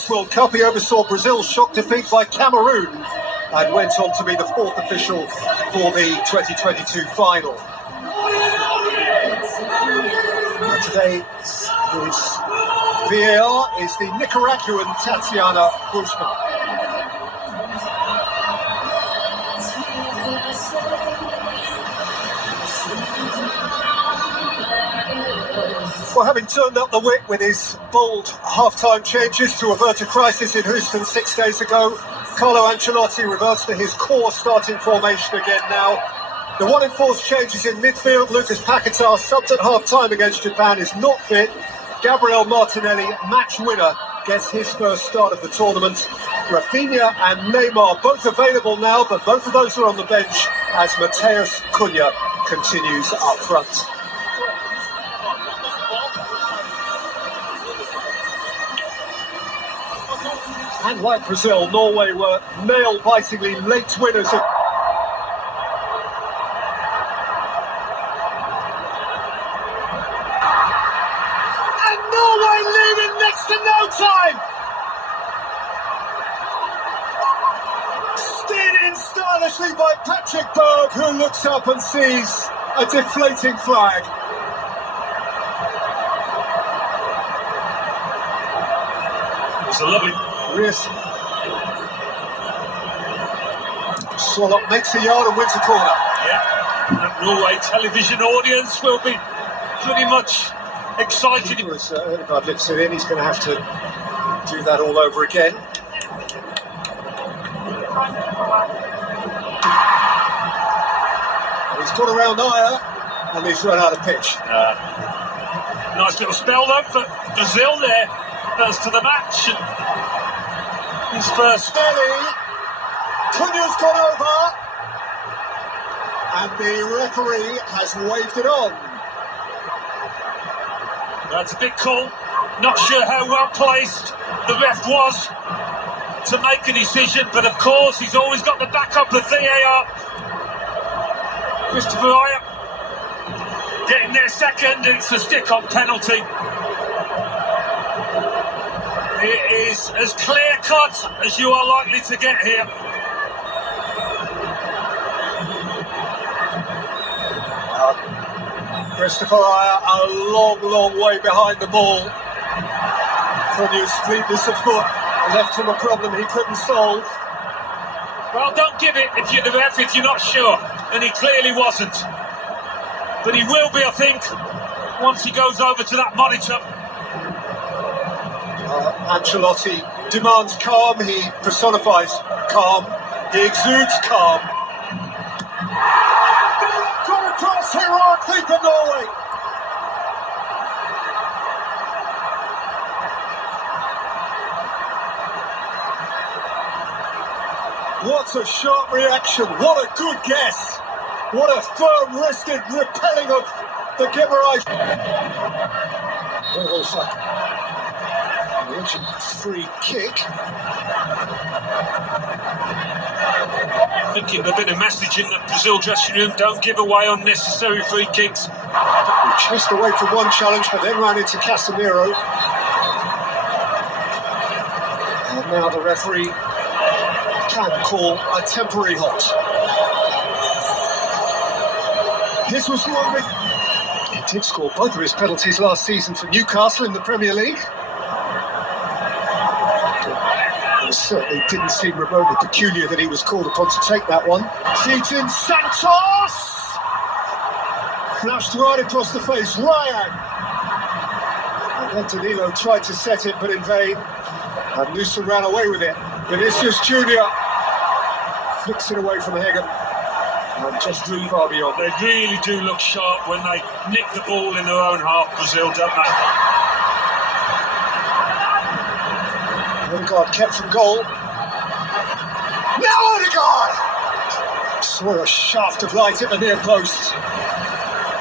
last World Cup, he oversaw Brazil's shock defeat by Cameroon and went on to be the fourth official for the 2022 final. Today, his VAR is the Nicaraguan Tatiana Guzman. Well, having turned up the wit with his bold half-time changes to avert a crisis in Houston 6 days ago, Carlo Ancelotti reverts to his core starting formation again now. The one enforced changes in midfield. Lucas Paquetá, subbed at half-time against Japan, is not fit. Gabriel Martinelli, match winner, gets his first start of the tournament. Rafinha and Neymar both available now, but both of those are on the bench as Mateus Cunha continues up front. And like Brazil, Norway were nail-bitingly late winners of... And Norway leading next to no time! Steered in stylishly by Patrick Berg, who looks up and sees a deflating flag. It's a lovely... Yes. Solot makes a yard and wins a corner. Yeah, that Norway television audience will be pretty much excited. As Odegaard lifts it in, he's going to have to do that all over again. He's got around Aya and he's run out of pitch. Nice little spell though for Brazil there, first to the match. His first. Cunha's gone over, and the referee has waved it on. That's a big call. Not sure how well placed the ref was to make a decision, but of course he's always got the backup of VAR. Christopher Aya getting their second. It's a stick-on penalty. It is as clear-cut as you are likely to get here. Christopher Aya a long way behind the ball. Cunha's fleetness of foot left him a problem he couldn't solve. Well, don't give it if you're the ref if you're not sure, and he clearly wasn't. But he will be, I think, once he goes over to that monitor. Ancelotti demands calm, he personifies calm, he exudes calm. Got across heroically for Norway. What a sharp reaction, what a good guess. What a firm-wristed repelling of the Guimarães. Free kick. I think it would have been a message in the Brazil dressing room: don't give away unnecessary free kicks. We chased away from one challenge, but then ran into Casemiro. And now the referee can call a temporary halt. This was the one with... He did score both of his penalties last season for Newcastle in the Premier League. It certainly didn't seem remotely peculiar that he was called upon to take that one. Feeds in Santos! Flashed right across the face, Ryan! And then Danilo tried to set it, but in vain. And Nusa ran away with it. Vinicius Junior flicks it away from Hagen. And just too far beyond. They really do look sharp when they nick the ball in their own half, Brazil, don't they? Odegaard kept from goal. Now Odegaard! Saw a shaft of light at the near post.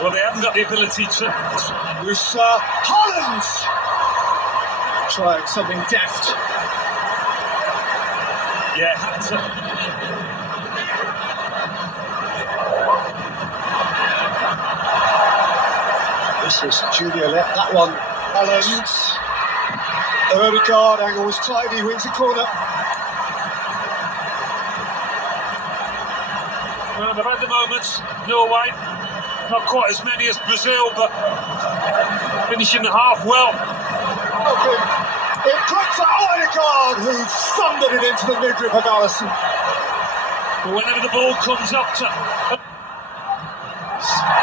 Well, they haven't got the ability to... Musa Haaland! Trying something deft. Yeah, had to... This is Junior let that one. Haaland. Odegaard, angle was tight, he wins a corner. Well, they've had the moments, Norway. Not quite as many as Brazil, but finishing the half well. Okay. It puts Odegaard, who thundered it into the midrib of Alisson. But whenever the ball comes up to...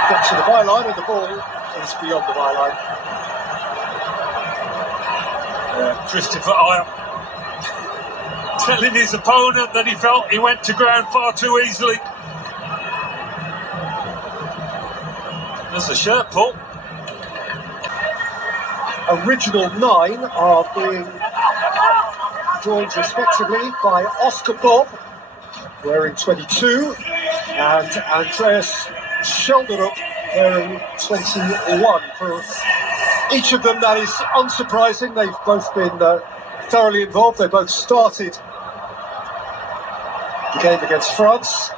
Got to the byline, and the ball is beyond the byline. Christopher Ayer telling his opponent that he felt he went to ground far too easily. There's a shirt pull. Original 9 are being joined respectively by Oscar Bob, wearing 22, and Andreas Schelderup, wearing 21. For each of them, that is unsurprising. They've both been thoroughly involved. They both started the game against France.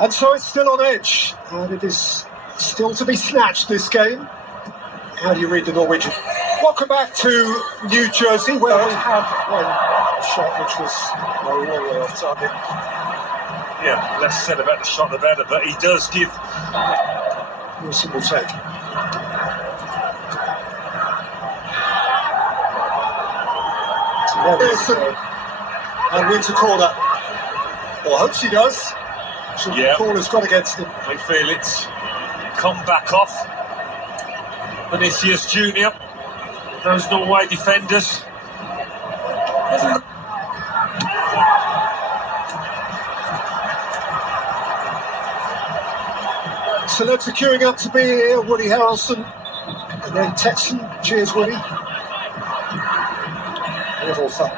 And so it's still on edge, and it is still to be snatched, this game. How do you read the Norwegian? Welcome back to New Jersey, where we have one shot which was a long way off target. Yeah, less said about the shot the better, but he does give... Wilson will take. Wilson and wins a corner. Or hopes he does. Yeah. The corner's gone against him. I feel it's come back off. Vinicius Junior. Those Norway defenders. Celebs are queuing up to be here. Woody Harrelson, and then Texan. Cheers, Woody. Level fun.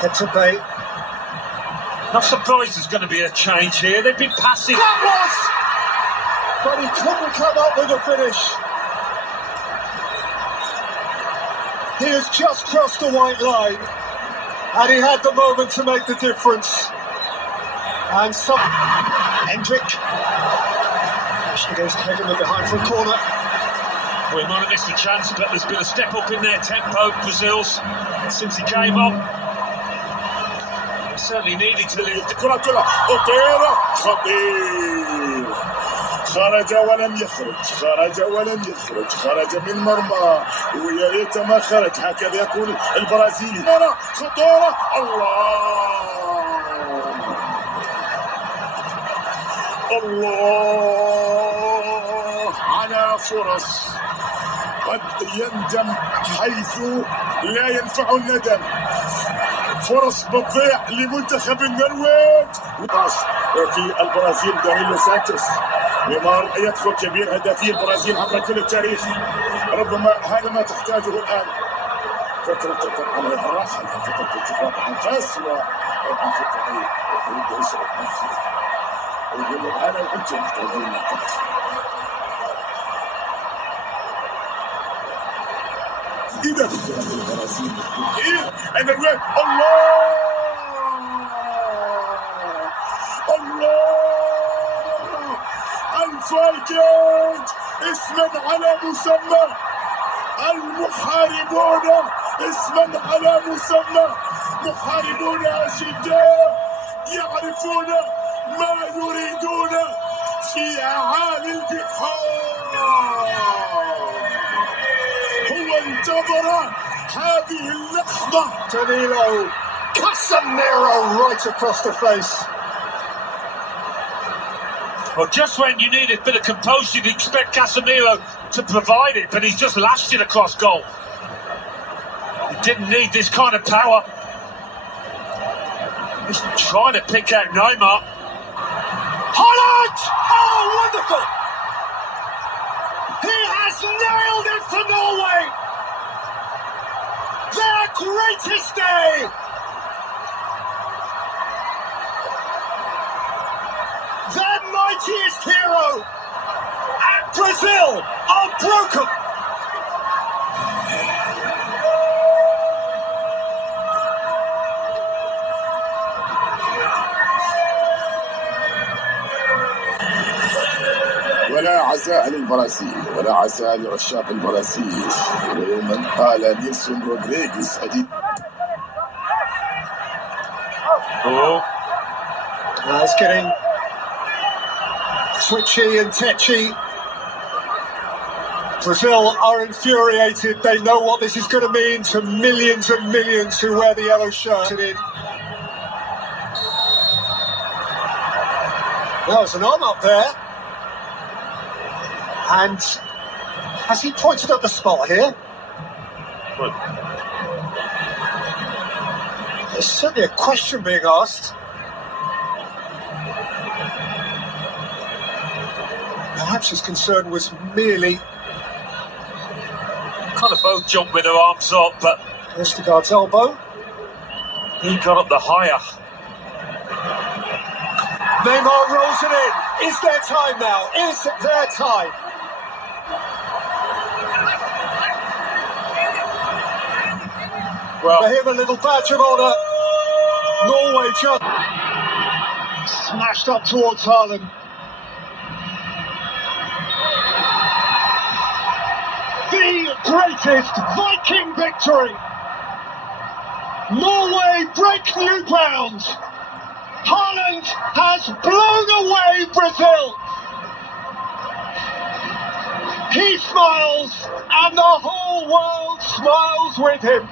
Kept at bay. Not surprised there's going to be a change here. They've been passing. That was! But he couldn't come up with a finish. He has just crossed the white line, and he had the moment to make the difference. And some... Hendrick. Actually goes to Hageman behind for a corner. We might have missed a chance, but there's been a step up in their tempo, Brazil's, since he came on. Certainly needed to leave. الكرة كلها خطيرة خطير خرج ولم يخرج خرج من مرمى ويا ريت ما خرج هكذا يكون البرازيلي خطورة الله على فرص قد يندم حيث لا ينفع الندم فرص بتضيع لمنتخب النرويج في البرازيل دانيلو سانتوس نيمار يدخل كبير هدافي البرازيل عبر كل التاريخ ربما هذا ما تحتاجه الان فترة على الراحة فترة التقاط أنفاس وراحة في الطريق يريد يشرب نفسه ويقول له أنا وأنت محتاجين نقاط إذا البرازيل النرويج الله الفايكنج اسما على مسمى المحاربون اسما على مسمى محاربون أشداء يعرفون ما يريدون في أعالي البحار هو انتظر هذه اللحظة Danilo, Casemiro right across the face. Well, just when you need a bit of composure, you'd expect Casemiro to provide it, but he's just lashed it across goal. He didn't need this kind of power. He's trying to pick out Neymar. Haaland! Oh, wonderful! He has nailed it for Norway! Their greatest day! Their mightiest hero! And Brazil are broken! عساء للبرازيل ولا عساء لعشاق البرازيل. ويوما قال نيلسون رودريغيز Oh, It's getting twitchy and tetchy. Brazil are infuriated. They know what this is going to mean to millions and millions who wear the yellow shirt. There was an arm up there. And has he pointed at the spot here? good. There's certainly a question being asked. Perhaps his concern was merely Kind of both jumped with their arms up, but Vestergaard's elbow. he got up the higher. Neymar rolls it in. Is there time now? Is there time? Well, For him, a little badge of honour. Norway just smashed up towards Haaland. The greatest Viking victory. Norway break new ground. Haaland has blown away Brazil. He smiles and the whole world smiles with him.